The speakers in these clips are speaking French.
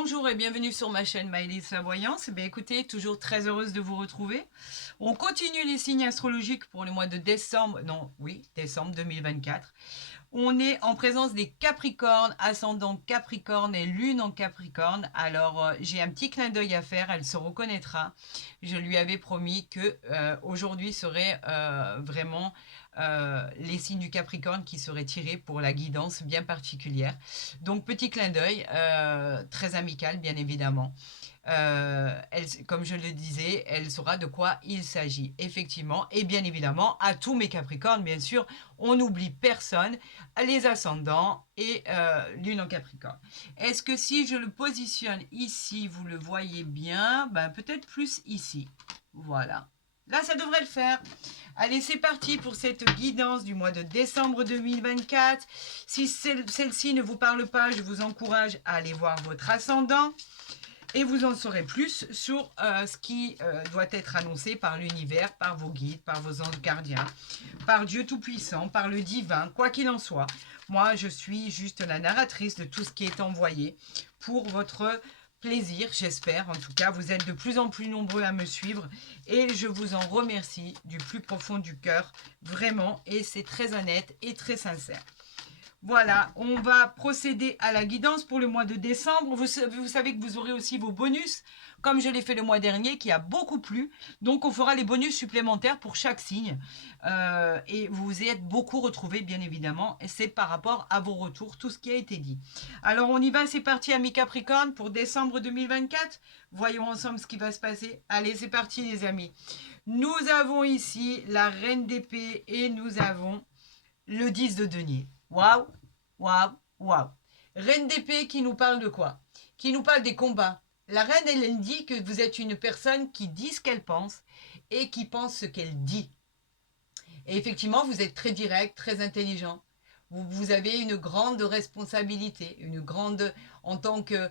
Bonjour et bienvenue sur ma chaîne Maëlys la Voyance. Écoutez, toujours très heureuse de vous retrouver. On continue les signes astrologiques pour le mois de décembre, décembre 2024. On est en présence des Capricornes, ascendant Capricorne et lune en Capricorne. Alors, j'ai un petit clin d'œil à faire, elle se reconnaîtra. Je lui avais promis que aujourd'hui serait vraiment les signes du Capricorne qui seraient tirés pour la guidance bien particulière. Donc, petit clin d'œil, très amical bien évidemment. Comme je le disais, elle saura de quoi il s'agit, effectivement. Et bien évidemment, à tous mes Capricornes, bien sûr, on n'oublie personne, les ascendants et lune en Capricorne. Est-ce que si je le positionne ici, vous le voyez bien? Peut-être plus ici. Voilà. Là, ça devrait le faire. Allez, c'est parti pour cette guidance du mois de décembre 2024. Si celle-ci ne vous parle pas, je vous encourage à aller voir votre ascendant. Et vous en saurez plus sur ce qui doit être annoncé par l'univers, par vos guides, par vos anges gardiens, par Dieu Tout-Puissant, par le divin, quoi qu'il en soit. Moi, je suis juste la narratrice de tout ce qui est envoyé pour votre plaisir, j'espère. En tout cas, vous êtes de plus en plus nombreux à me suivre et je vous en remercie du plus profond du cœur, vraiment. Et c'est très honnête et très sincère. Voilà, on va procéder à la guidance pour le mois de décembre. Vous savez que vous aurez aussi vos bonus, comme je l'ai fait le mois dernier, qui a beaucoup plu. Donc, on fera les bonus supplémentaires pour chaque signe. Et vous y êtes beaucoup retrouvés, bien évidemment. Et c'est par rapport à vos retours, tout ce qui a été dit. Alors, on y va, c'est parti, amis Capricorne, pour décembre 2024. Voyons ensemble ce qui va se passer. Allez, c'est parti, les amis. Nous avons ici la reine d'épée et nous avons le 10 de denier. Waouh, waouh, waouh. Reine d'épée qui nous parle de quoi? Qui nous parle des combats. La reine, elle dit que vous êtes une personne qui dit ce qu'elle pense et qui pense ce qu'elle dit. Et effectivement, vous êtes très direct, très intelligent. Vous avez une grande responsabilité, en tant que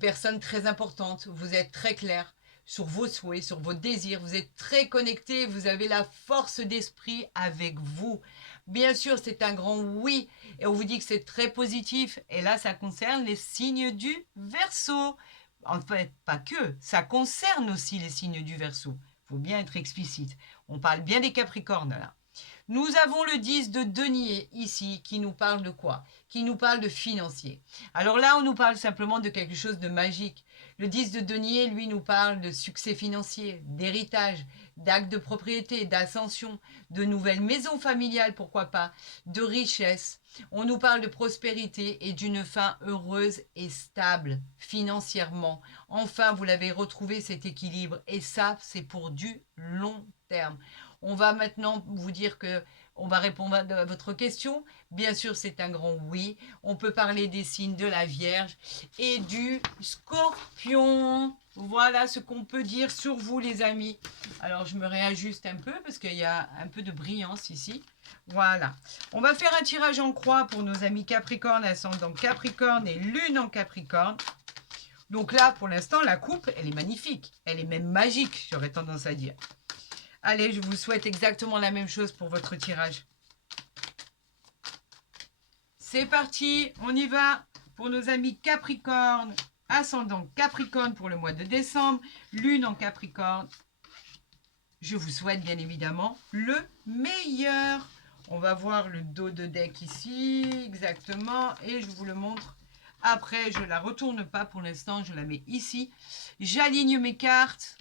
personne très importante. Vous êtes très clair sur vos souhaits, sur vos désirs. Vous êtes très connecté. Vous avez la force d'esprit avec vous. Bien sûr, c'est un grand oui. Et on vous dit que c'est très positif. Et là, ça concerne les signes du Verseau. En fait, pas que. Ça concerne aussi les signes du Verseau. Il faut bien être explicite. On parle bien des Capricornes là. Nous avons le 10 de denier ici qui nous parle de quoi? Qui nous parle de financier. Alors là, on nous parle simplement de quelque chose de magique. Le 10 de denier, lui, nous parle de succès financier, d'héritage, d'actes de propriété, d'ascension, de nouvelles maisons familiales, pourquoi pas, de richesse. On nous parle de prospérité et d'une fin heureuse et stable financièrement. Enfin, vous l'avez retrouvé cet équilibre et ça, c'est pour du long terme. On va maintenant vous dire que on va répondre à votre question. Bien sûr, c'est un grand oui. On peut parler des signes de la Vierge et du Scorpion. Voilà ce qu'on peut dire sur vous, les amis. Alors, je me réajuste un peu parce qu'il y a un peu de brillance ici. Voilà. On va faire un tirage en croix pour nos amis Capricorne, ascendant Capricorne et lune en Capricorne. Donc là, pour l'instant, la coupe, elle est magnifique. Elle est même magique, j'aurais tendance à dire. Allez, je vous souhaite exactement la même chose pour votre tirage. C'est parti, on y va pour nos amis Capricorne, ascendant Capricorne pour le mois de décembre, lune en Capricorne. Je vous souhaite bien évidemment le meilleur. On va voir le dos de deck ici, exactement, et je vous le montre. Après, je ne la retourne pas pour l'instant, je la mets ici. J'aligne mes cartes.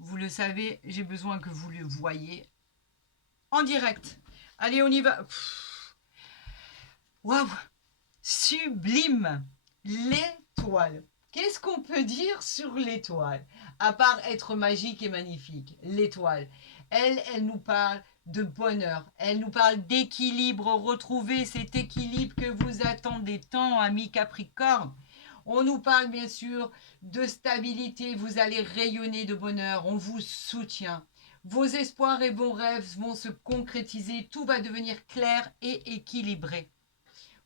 Vous le savez, j'ai besoin que vous le voyez en direct. Allez, on y va. Waouh, sublime. L'étoile. Qu'est-ce qu'on peut dire sur l'étoile? À part être magique et magnifique. L'étoile. Elle nous parle de bonheur. Elle nous parle d'équilibre. Retrouver cet équilibre que vous attendez tant, amis Capricorne. On nous parle bien sûr de stabilité. Vous allez rayonner de bonheur. On vous soutient. Vos espoirs et vos rêves vont se concrétiser. Tout va devenir clair et équilibré.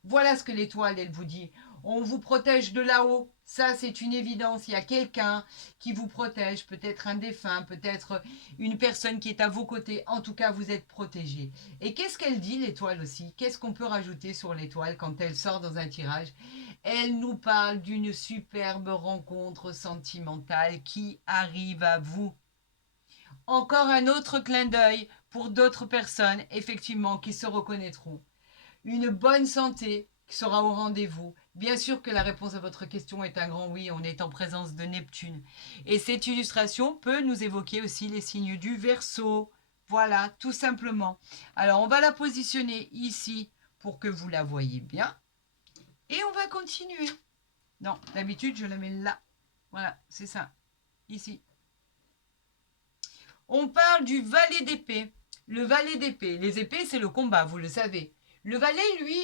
Voilà ce que l'étoile, elle vous dit. On vous protège de là-haut. Ça, c'est une évidence. Il y a quelqu'un qui vous protège, peut-être un défunt, peut-être une personne qui est à vos côtés. En tout cas, vous êtes protégé. Et qu'est-ce qu'elle dit, l'étoile aussi? Qu'est-ce qu'on peut rajouter sur l'étoile quand elle sort dans un tirage? Elle nous parle d'une superbe rencontre sentimentale qui arrive à vous. Encore un autre clin d'œil pour d'autres personnes, effectivement, qui se reconnaîtront. Une bonne santé qui sera au rendez-vous. Bien sûr que la réponse à votre question est un grand oui, on est en présence de Neptune. Et cette illustration peut nous évoquer aussi les signes du Verseau. Voilà, tout simplement. Alors, on va la positionner ici pour que vous la voyez bien. Et on va continuer. Non, d'habitude, je la mets là. Voilà, c'est ça. Ici. On parle du valet d'épée. Le valet d'épée. Les épées, c'est le combat, vous le savez. Le valet, lui,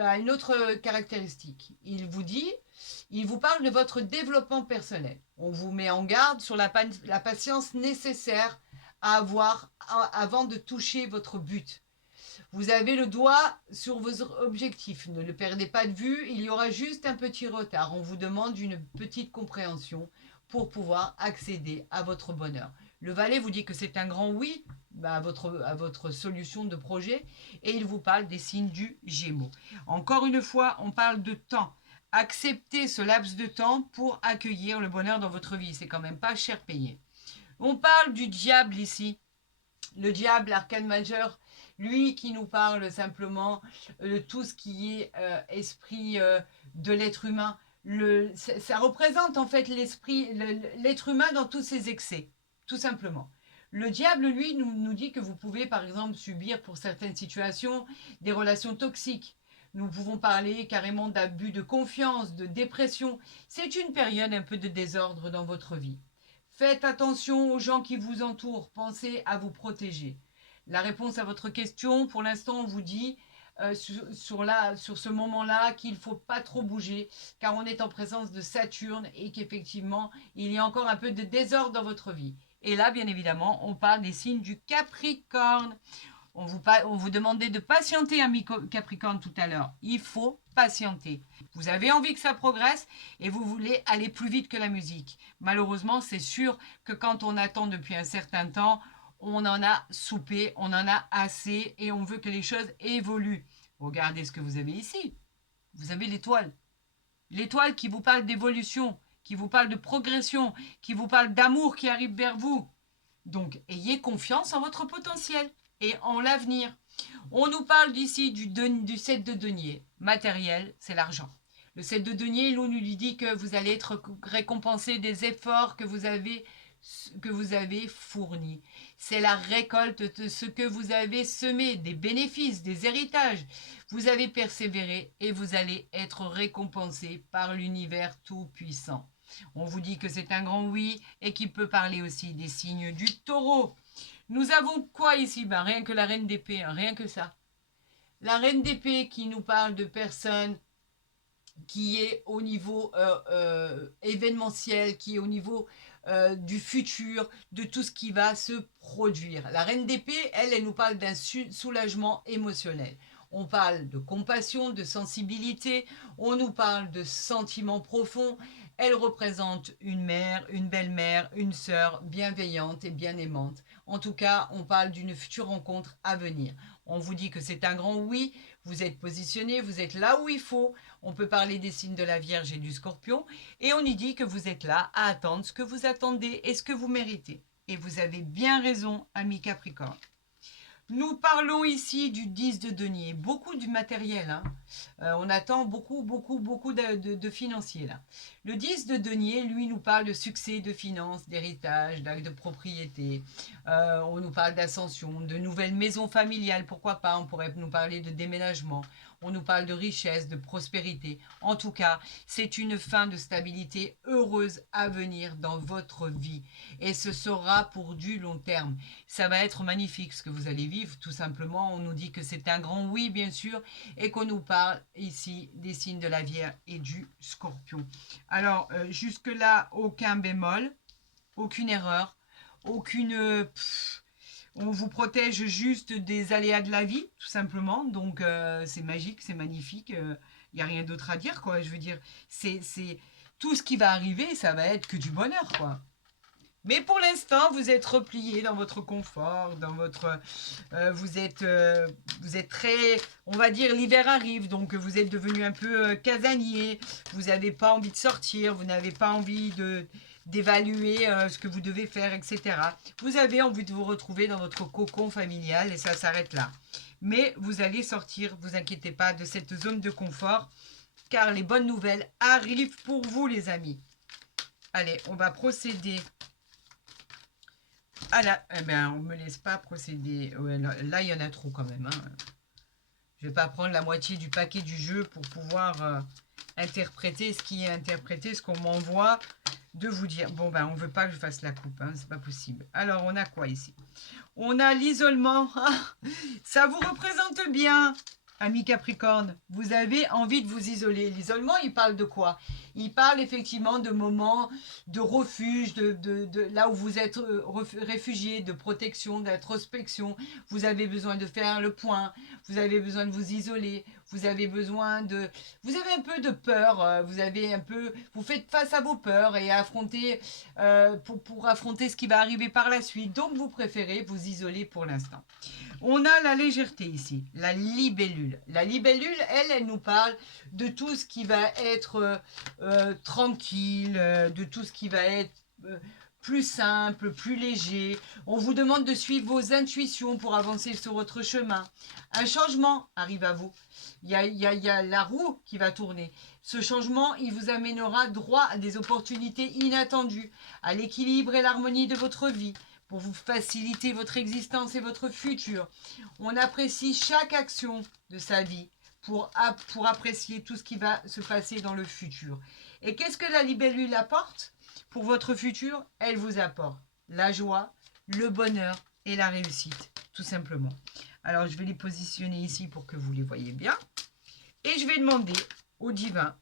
a une autre caractéristique. Il vous parle de votre développement personnel. On vous met en garde sur la patience nécessaire à avoir avant de toucher votre but. Vous avez le doigt sur vos objectifs. Ne le perdez pas de vue. Il y aura juste un petit retard. On vous demande une petite compréhension pour pouvoir accéder à votre bonheur. Le valet vous dit que c'est un grand oui à votre solution de projet et il vous parle des signes du Gémeaux. Encore une fois, on parle de temps. Acceptez ce laps de temps pour accueillir le bonheur dans votre vie. C'est quand même pas cher payé. On parle du diable ici. Le diable, l'arcane majeur, lui qui nous parle simplement de tout ce qui est esprit de l'être humain. Ça représente en fait l'être humain dans tous ses excès, tout simplement. Le diable, lui, nous dit que vous pouvez, par exemple, subir pour certaines situations des relations toxiques. Nous pouvons parler carrément d'abus de confiance, de dépression. C'est une période un peu de désordre dans votre vie. Faites attention aux gens qui vous entourent. Pensez à vous protéger. La réponse à votre question, pour l'instant, on vous dit sur ce moment-là qu'il ne faut pas trop bouger, car on est en présence de Saturne et qu'effectivement, il y a encore un peu de désordre dans votre vie. Et là, bien évidemment, on parle des signes du Capricorne. On vous demandait de patienter, ami Capricorne, tout à l'heure. Il faut patienter. Vous avez envie que ça progresse et vous voulez aller plus vite que la musique. Malheureusement, c'est sûr que quand on attend depuis un certain temps, on en a soupé, on en a assez et on veut que les choses évoluent. Regardez ce que vous avez ici. Vous avez l'étoile. L'étoile qui vous parle d'évolution, qui vous parle de progression, qui vous parle d'amour qui arrive vers vous. Donc, ayez confiance en votre potentiel et en l'avenir. On nous parle d'ici du 7 de denier. Matériel, c'est l'argent. Le 7 de denier, l'on nous dit que vous allez être récompensé des efforts que vous avez fournis. C'est la récolte de ce que vous avez semé, des bénéfices, des héritages. Vous avez persévéré et vous allez être récompensé par l'univers tout-puissant. On vous dit que c'est un grand oui et qui peut parler aussi des signes du taureau. Nous avons quoi ici? Rien que la reine d'épée, rien que ça. La reine d'épée qui nous parle de personnes qui est au niveau événementiel, qui est au niveau du futur, de tout ce qui va se produire. La reine d'épée, elle nous parle d'un soulagement émotionnel. On parle de compassion, de sensibilité, on nous parle de sentiments profonds. Elle représente une mère, une belle-mère, une sœur bienveillante et bien aimante. En tout cas, on parle d'une future rencontre à venir. On vous dit que c'est un grand oui, vous êtes positionné, vous êtes là où il faut. On peut parler des signes de la Vierge et du Scorpion. Et on y dit que vous êtes là à attendre ce que vous attendez et ce que vous méritez. Et vous avez bien raison, ami Capricorne. Nous parlons ici du 10 de denier, beaucoup du matériel. Hein. On attend beaucoup de financiers là. Le 10 de denier, lui, nous parle de succès, de finances, d'héritage, d'actes de propriété. On nous parle d'ascension, de nouvelles maisons familiales, pourquoi pas, on pourrait nous parler de déménagement. On nous parle de richesse, de prospérité. En tout cas, c'est une fin de stabilité heureuse à venir dans votre vie. Et ce sera pour du long terme. Ça va être magnifique ce que vous allez vivre. Tout simplement, on nous dit que c'est un grand oui, bien sûr, et qu'on nous parle ici des signes de la Vierge et du Scorpion. Alors, jusque-là, aucun bémol, aucune erreur, aucune... on vous protège juste des aléas de la vie, tout simplement. Donc, c'est magique, c'est magnifique. Il n'y a rien d'autre à dire, quoi. Je veux dire, c'est tout ce qui va arriver, ça va être que du bonheur, quoi. Mais pour l'instant, vous êtes replié dans votre confort, dans votre, vous êtes très, on va dire, l'hiver arrive, donc vous êtes devenu un peu casanier. Vous n'avez pas envie de sortir, vous n'avez pas envie d'évaluer ce que vous devez faire, etc. Vous avez envie de vous retrouver dans votre cocon familial et ça s'arrête là. Mais vous allez sortir, vous inquiétez pas, de cette zone de confort, car les bonnes nouvelles arrivent pour vous, les amis. Allez, on va procéder. Ah là, eh ben, on ne me laisse pas procéder. Ouais, là, il y en a trop quand même. Hein. Je ne vais pas prendre la moitié du paquet du jeu pour pouvoir interpréter ce qui est interprété, ce qu'on m'envoie de vous dire. Bon, ben, on ne veut pas que je fasse la coupe. Hein, c'est pas possible. Alors, on a quoi ici? On a l'isolement. Ça vous représente bien, amis Capricorne. Vous avez envie de vous isoler. L'isolement, il parle de quoi? Il parle effectivement de moments de refuge, de là où vous êtes réfugié, de protection, d'introspection. Vous avez besoin de faire le point. Vous avez besoin de vous isoler. Vous avez besoin de... Vous avez un peu de peur. Vous faites face à vos peurs et affronter, pour affronter ce qui va arriver par la suite. Donc, vous préférez vous isoler pour l'instant. On a la légèreté ici, la libellule. La libellule, elle nous parle de tout ce qui va être tranquille, de tout ce qui va être plus simple, plus léger. On vous demande de suivre vos intuitions pour avancer sur votre chemin. Un changement arrive à vous. Il y a la roue qui va tourner. Ce changement, il vous amènera droit à des opportunités inattendues, à l'équilibre et l'harmonie de votre vie, pour vous faciliter votre existence et votre futur. On apprécie chaque action de sa vie pour apprécier tout ce qui va se passer dans le futur. Et qu'est-ce que la libellule apporte pour votre futur? Elle vous apporte la joie, le bonheur et la réussite, tout simplement. Alors, je vais les positionner ici pour que vous les voyez bien. Et je vais demander au divin,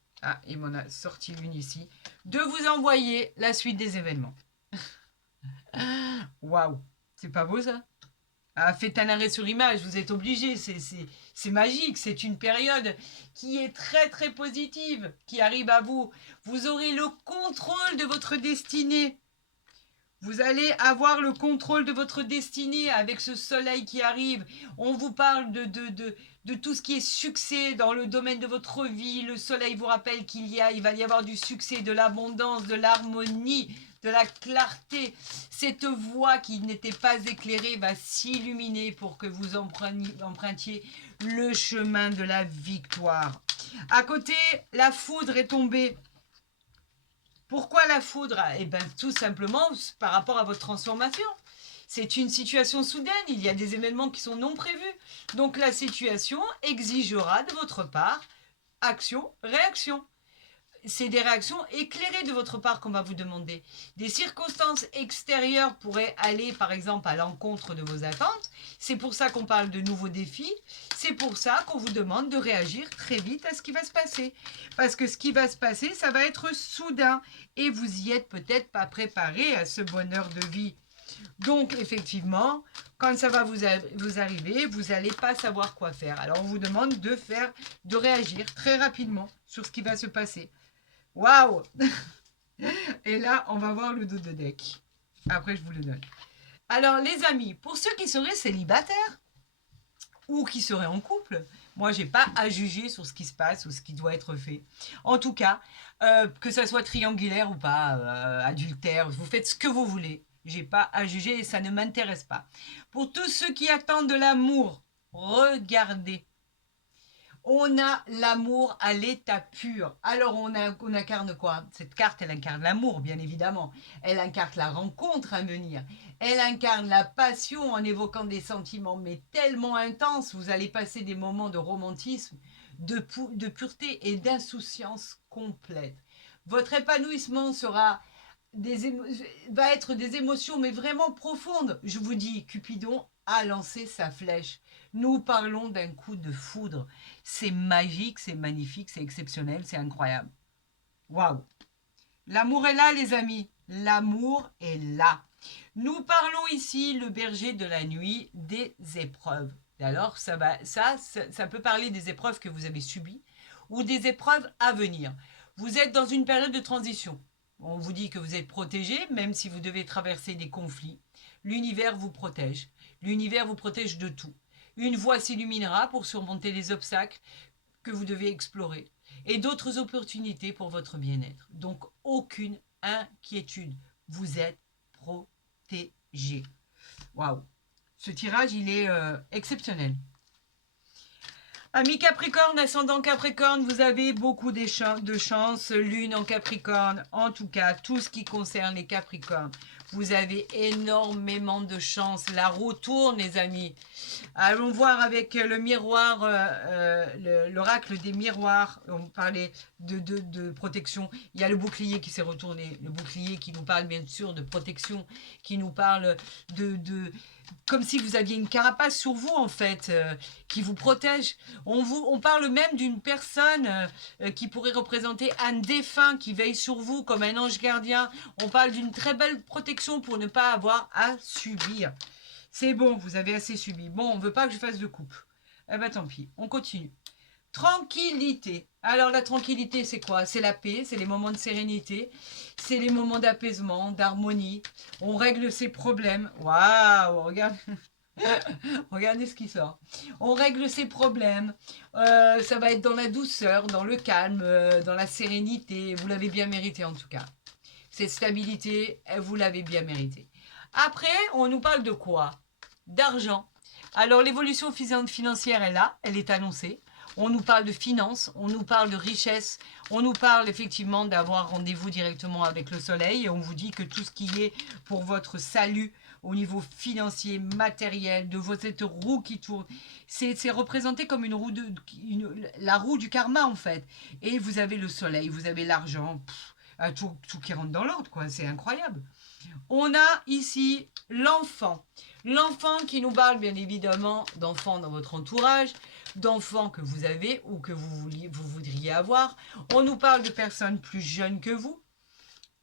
il m'en a sorti une ici, de vous envoyer la suite des événements. Waouh, c'est pas beau ça? Faites un arrêt sur image, vous êtes obligés, c'est magique, c'est une période qui est très très positive, qui arrive à vous. Vous aurez le contrôle de votre destinée. Vous allez avoir le contrôle de votre destinée avec ce soleil qui arrive. On vous parle de tout ce qui est succès dans le domaine de votre vie. Le soleil vous rappelle il va y avoir du succès, de l'abondance, de l'harmonie, de la clarté. Cette voie qui n'était pas éclairée va s'illuminer pour que vous empruntiez le chemin de la victoire. À côté, la foudre est tombée. Pourquoi la foudre? Eh bien, tout simplement par rapport à votre transformation. C'est une situation soudaine, il y a des événements qui sont non prévus. Donc la situation exigera de votre part action, réaction. C'est des réactions éclairées de votre part qu'on va vous demander. Des circonstances extérieures pourraient aller, par exemple, à l'encontre de vos attentes. C'est pour ça qu'on parle de nouveaux défis. C'est pour ça qu'on vous demande de réagir très vite à ce qui va se passer. Parce que ce qui va se passer, ça va être soudain. Et vous y êtes peut-être pas préparé à ce bonheur de vie. Donc, effectivement, quand ça va vous arriver, vous n'allez pas savoir quoi faire. Alors, on vous demande de réagir très rapidement sur ce qui va se passer. Waouh! Et là, on va voir le dos de deck. Après, je vous le donne. Alors, les amis, pour ceux qui seraient célibataires ou qui seraient en couple, moi, je n'ai pas à juger sur ce qui se passe ou ce qui doit être fait. En tout cas, que ça soit triangulaire ou pas, adultère, vous faites ce que vous voulez. Je n'ai pas à juger et ça ne m'intéresse pas. Pour tous ceux qui attendent de l'amour, regardez. On a l'amour à l'état pur. Alors, on incarne quoi? Cette carte, elle incarne l'amour, bien évidemment. Elle incarne la rencontre à venir. Elle incarne la passion en évoquant des sentiments, mais tellement intenses. Vous allez passer des moments de romantisme, de pureté et d'insouciance complète. Votre épanouissement va être des émotions, mais vraiment profondes. Je vous dis, Cupidon a lancé sa flèche. Nous parlons d'un coup de foudre. C'est magique, c'est magnifique, c'est exceptionnel, c'est incroyable. Waouh! L'amour est là, les amis. L'amour est là. Nous parlons ici, le berger de la nuit, des épreuves. Alors, ça peut parler des épreuves que vous avez subies ou des épreuves à venir. Vous êtes dans une période de transition. On vous dit que vous êtes protégé, même si vous devez traverser des conflits. L'univers vous protège. L'univers vous protège de tout. Une voie s'illuminera pour surmonter les obstacles que vous devez explorer et d'autres opportunités pour votre bien-être. Donc, aucune inquiétude. Vous êtes protégé. Waouh! Ce tirage, il est exceptionnel. Amis Capricorne, ascendant Capricorne, vous avez beaucoup de chance. Lune en Capricorne, en tout cas, tout ce qui concerne les Capricornes, vous avez énormément de chance. La roue tourne, les amis. Allons voir avec le miroir, l'oracle des miroirs. On parlait de protection. Il y a le bouclier qui s'est retourné. Le bouclier qui nous parle bien sûr de protection, qui nous parle comme si vous aviez une carapace sur vous, en fait, qui vous protège. On parle même d'une personne qui pourrait représenter un défunt qui veille sur vous comme un ange gardien. On parle d'une très belle protection pour ne pas avoir à subir. C'est bon, vous avez assez subi. Bon, on ne veut pas que je fasse de coupe. Eh ben tant pis, on continue. Tranquillité. Alors la tranquillité, c'est quoi? C'est la paix, c'est les moments de sérénité, c'est les moments d'apaisement, d'harmonie. On règle ses problèmes. Waouh, regarde. Regardez ce qui sort. On règle ses problèmes. Ça va être dans la douceur, dans le calme, dans la sérénité. Vous l'avez bien mérité en tout cas. Cette stabilité, vous l'avez bien mérité. Après, on nous parle de quoi? D'argent. Alors l'évolution financière est là, elle est annoncée. On nous parle de finances, on nous parle de richesse, on nous parle effectivement d'avoir rendez-vous directement avec le soleil et on vous dit que tout ce qui est pour votre salut au niveau financier, matériel, de cette roue qui tourne, c'est représenté comme la roue du karma en fait. Et vous avez le soleil, vous avez l'argent, tout qui rentre dans l'ordre, quoi. C'est incroyable. On a ici l'enfant. L'enfant qui nous parle bien évidemment d'enfants dans votre entourage, d'enfants que vous avez ou que vous voudriez avoir. On nous parle de personnes plus jeunes que vous.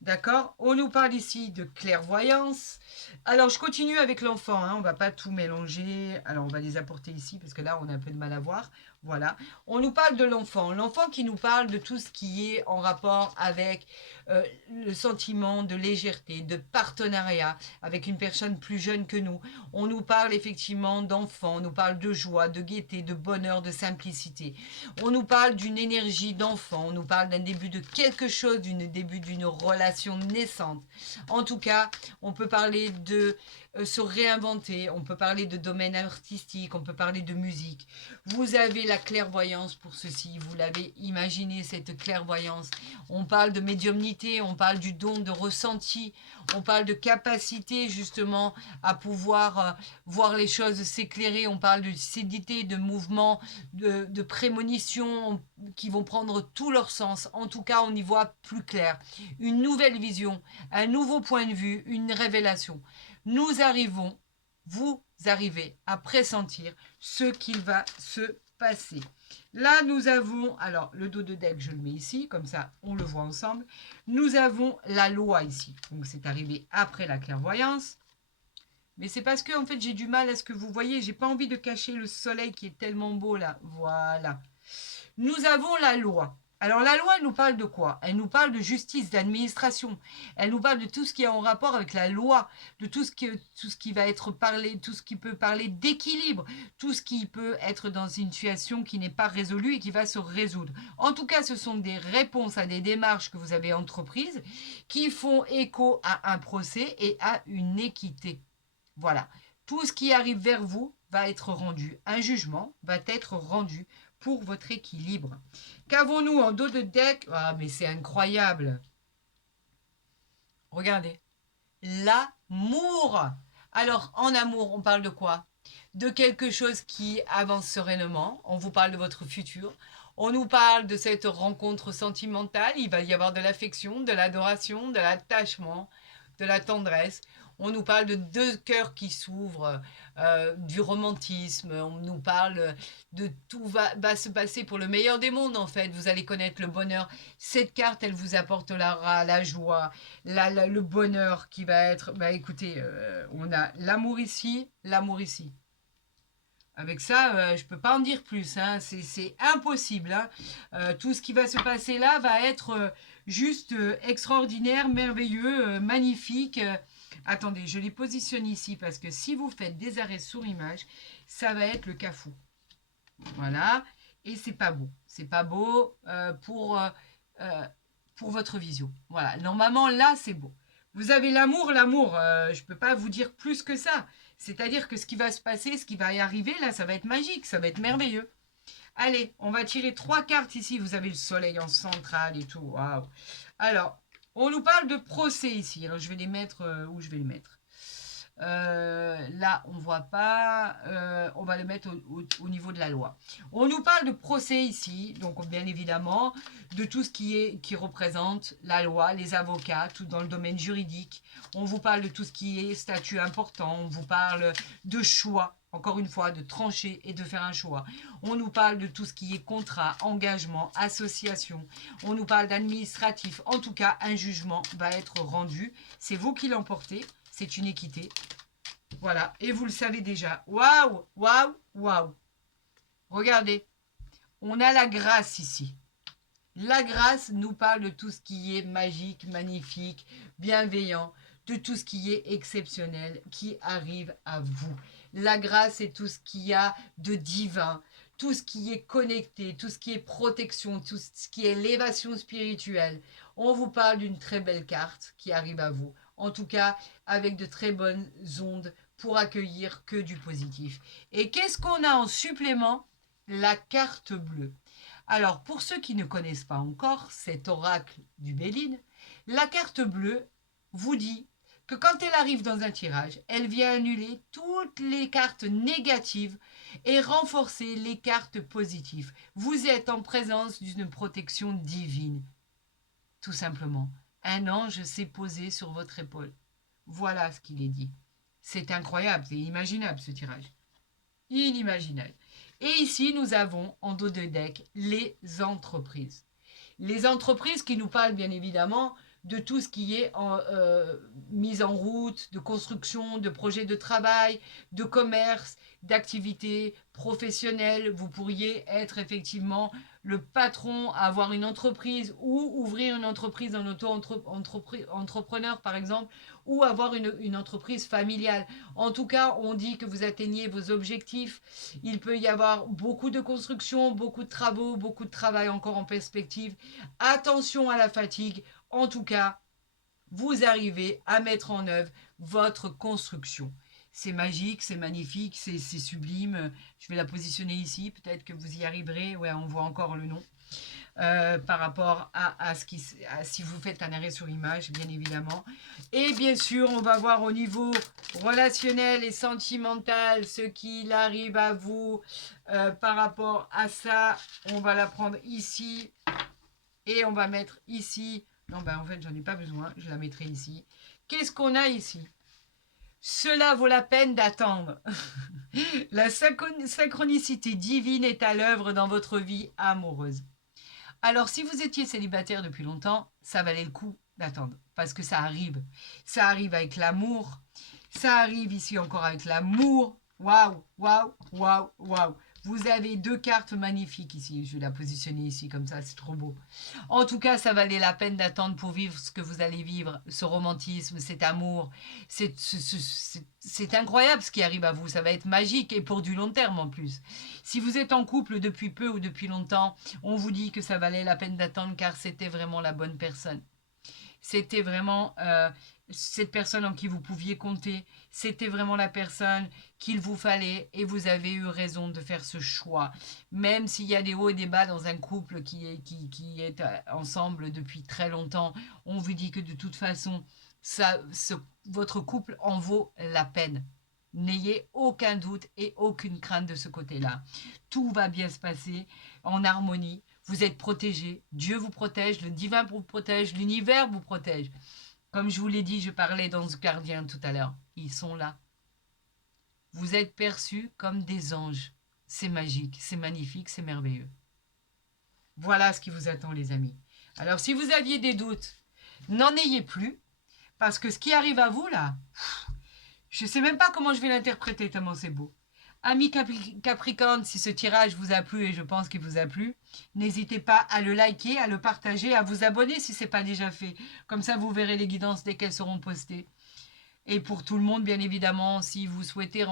D'accord? On nous parle ici de clairvoyance. Alors, je continue avec l'enfant. On ne va pas tout mélanger. Alors, on va les apporter ici parce que là, on a un peu de mal à voir. Voilà. On nous parle de l'enfant. L'enfant qui nous parle de tout ce qui est en rapport avec le sentiment de légèreté, de partenariat avec une personne plus jeune que nous. On nous parle effectivement d'enfant. On nous parle de joie, de gaieté, de bonheur, de simplicité. On nous parle d'une énergie d'enfant. On nous parle d'un début de quelque chose, d'un début d'une relation naissante. En tout cas, on peut parler de se réinventer, on peut parler de domaine artistique, on peut parler de musique. Vous avez la clairvoyance pour ceci, vous l'avez imaginé cette clairvoyance. On parle de médiumnité, on parle du don de ressenti, on parle de capacité justement à pouvoir voir les choses s'éclairer, on parle de lucidité, de mouvement, de prémonition qui vont prendre tout leur sens. En tout cas, on y voit plus clair. Une nouvelle vision, un nouveau point de vue, une révélation. Nous arrivons, vous arrivez à pressentir ce qu'il va se passer. Là, nous avons, alors le dos de deck, je le mets ici, comme ça on le voit ensemble. Nous avons la loi ici, donc c'est arrivé après la clairvoyance. Mais c'est parce que en fait j'ai du mal à ce que vous voyez, j'ai pas envie de cacher le soleil qui est tellement beau là. Voilà. Nous avons la loi. Alors la loi, elle nous parle de quoi? Elle nous parle de justice, d'administration. Elle nous parle de tout ce qui est en rapport avec la loi, de tout ce qui va être parlé, tout ce qui peut parler d'équilibre, tout ce qui peut être dans une situation qui n'est pas résolue et qui va se résoudre. En tout cas, ce sont des réponses à des démarches que vous avez entreprises qui font écho à un procès et à une équité. Voilà. Tout ce qui arrive vers vous va être rendu. Un jugement va être rendu pour votre équilibre. Qu'avons-nous en dos de deck? Ah, mais c'est incroyable. Regardez. L'amour. Alors, en amour, on parle de quoi? De quelque chose qui avance sereinement. On vous parle de votre futur. On nous parle de cette rencontre sentimentale. Il va y avoir de l'affection, de l'adoration, de l'attachement, de la tendresse. On nous parle de deux cœurs qui s'ouvrent, du romantisme. On nous parle de tout va se passer pour le meilleur des mondes, en fait. Vous allez connaître le bonheur. Cette carte, elle vous apportera la joie, le bonheur qui va être... Bah écoutez, on a l'amour ici, l'amour ici. Avec ça, je ne peux pas en dire plus. Hein. C'est impossible. Hein. Tout ce qui va se passer là va être juste extraordinaire, merveilleux, magnifique. Attendez, je les positionne ici parce que si vous faites des arrêts sur image, ça va être le cafou. Voilà. Et c'est pas beau. C'est pas beau pour votre visio. Voilà. Normalement, là, c'est beau. Vous avez l'amour, l'amour. Je ne peux pas vous dire plus que ça. C'est-à-dire que ce qui va se passer, ce qui va y arriver, là, ça va être magique. Ça va être merveilleux. Allez, on va tirer 3 cartes ici. Vous avez le soleil en centrale et tout. Waouh. Alors, on nous parle de procès ici. Alors, je vais les mettre où je vais les mettre. Là, on ne voit pas. On va le mettre au niveau de la loi. On nous parle de procès ici, donc bien évidemment, de tout ce qui représente la loi, les avocats, tout dans le domaine juridique. On vous parle de tout ce qui est statut important. On vous parle de choix. Encore une fois, de trancher et de faire un choix. On nous parle de tout ce qui est contrat, engagement, association. On nous parle d'administratif. En tout cas, un jugement va être rendu. C'est vous qui l'emportez. C'est une équité. Voilà. Et vous le savez déjà. Waouh, waouh, waouh. Regardez. On a la grâce ici. La grâce nous parle de tout ce qui est magique, magnifique, bienveillant, de tout ce qui est exceptionnel, qui arrive à vous. La grâce, c'est tout ce qu'il y a de divin, tout ce qui est connecté, tout ce qui est protection, tout ce qui est élévation spirituelle. On vous parle d'une très belle carte qui arrive à vous. En tout cas, avec de très bonnes ondes pour accueillir que du positif. Et qu'est-ce qu'on a en supplément? La carte bleue. Alors, pour ceux qui ne connaissent pas encore cet oracle du Béline, la carte bleue vous dit que quand elle arrive dans un tirage, elle vient annuler toutes les cartes négatives et renforcer les cartes positives. Vous êtes en présence d'une protection divine, tout simplement. Un ange s'est posé sur votre épaule. Voilà ce qu'il est dit. C'est incroyable, c'est inimaginable ce tirage. Inimaginable. Et ici, nous avons en dos de deck les entreprises. Les entreprises qui nous parlent bien évidemment de tout ce qui est mise en route, de construction, de projets de travail, de commerce, d'activités professionnelles. Vous pourriez être effectivement le patron, avoir une entreprise ou ouvrir une entreprise en auto-entrepreneur par exemple, ou avoir une entreprise familiale. En tout cas, on dit que vous atteignez vos objectifs. Il peut y avoir beaucoup de construction, beaucoup de travaux, beaucoup de travail encore en perspective. Attention à la fatigue. En tout cas, vous arrivez à mettre en œuvre votre construction. C'est magique, c'est magnifique, c'est sublime. Je vais la positionner ici. Peut-être que vous y arriverez. Ouais, on voit encore le nom. Par rapport à si vous faites un arrêt sur image, bien évidemment. Et bien sûr, on va voir au niveau relationnel et sentimental ce qu'il arrive à vous par rapport à ça. On va la prendre ici et on va mettre ici. Non, ben en fait, j'en ai pas besoin. Je la mettrai ici. Qu'est-ce qu'on a ici? Cela vaut la peine d'attendre. La synchronicité divine est à l'œuvre dans votre vie amoureuse. Alors, si vous étiez célibataire depuis longtemps, ça valait le coup d'attendre. Parce que ça arrive. Ça arrive avec l'amour. Ça arrive ici encore avec l'amour. Waouh, waouh, waouh, waouh. Vous avez 2 cartes magnifiques ici. Je vais la positionner ici comme ça, c'est trop beau. En tout cas, ça valait la peine d'attendre pour vivre ce que vous allez vivre, ce romantisme, cet amour. C'est incroyable ce qui arrive à vous. Ça va être magique et pour du long terme en plus. Si vous êtes en couple depuis peu ou depuis longtemps, on vous dit que ça valait la peine d'attendre car c'était vraiment la bonne personne. C'était vraiment cette personne en qui vous pouviez compter. C'était vraiment la personne qu'il vous fallait et vous avez eu raison de faire ce choix. Même s'il y a des hauts et des bas dans un couple qui est ensemble depuis très longtemps, on vous dit que de toute façon, votre couple en vaut la peine. N'ayez aucun doute et aucune crainte de ce côté-là. Tout va bien se passer en harmonie. Vous êtes protégés. Dieu vous protège, le divin vous protège, l'univers vous protège. Comme je vous l'ai dit, je parlais d'anges gardiens tout à l'heure. Ils sont là. Vous êtes perçus comme des anges. C'est magique, c'est magnifique, c'est merveilleux. Voilà ce qui vous attend, les amis. Alors, si vous aviez des doutes, n'en ayez plus. Parce que ce qui arrive à vous, là, je ne sais même pas comment je vais l'interpréter tellement c'est beau. Amis Capricorne, si ce tirage vous a plu, et je pense qu'il vous a plu, n'hésitez pas à le liker, à le partager, à vous abonner si ce n'est pas déjà fait. Comme ça, vous verrez les guidances dès qu'elles seront postées. Et pour tout le monde, bien évidemment, si vous souhaitez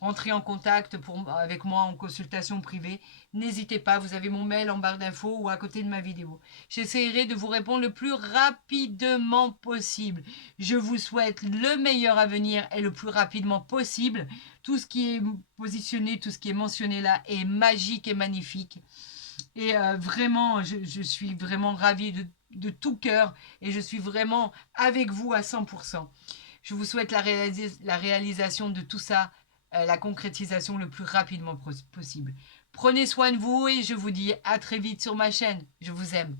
rentrer en contact avec moi en consultation privée, n'hésitez pas, vous avez mon mail en barre d'infos ou à côté de ma vidéo. J'essaierai de vous répondre le plus rapidement possible. Je vous souhaite le meilleur avenir et le plus rapidement possible. Tout ce qui est positionné, tout ce qui est mentionné là est magique et magnifique. Et vraiment, je suis vraiment ravie de tout cœur et je suis vraiment avec vous à 100%. Je vous souhaite la réalisation de tout ça, la concrétisation le plus rapidement possible. Prenez soin de vous et je vous dis à très vite sur ma chaîne. Je vous aime.